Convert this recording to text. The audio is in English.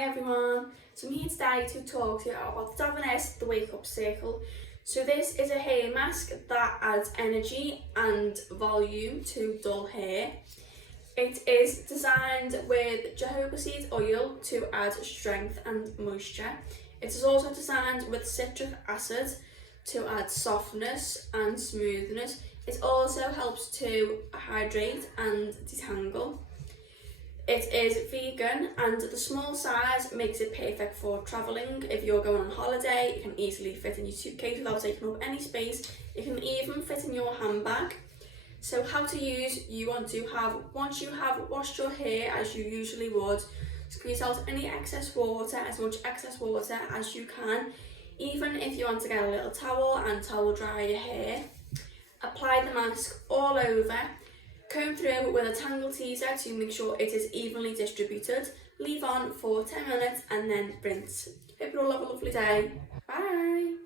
Hi everyone, so I'm here today to talk to you about Davines The Wake-Up Circle. So this is a hair mask that adds energy and volume to dull hair. It is designed with jojoba seed oil to add strength and moisture. It is also designed with citric acid to add softness and smoothness. It also helps to hydrate and detangle. It is vegan and the small size makes it perfect for travelling. If you're going on holiday, it can easily fit in your suitcase without taking up any space. It can even fit in your handbag. So how to use, once you have washed your hair as you usually would, squeeze out any excess water, as much excess water as you can. Even if you want to get a little towel and towel dry your hair. Apply the mask all over. Comb through with a tangle teaser to make sure it is evenly distributed. Leave on for 10 minutes and then rinse. Hope you all have a lovely day. Bye!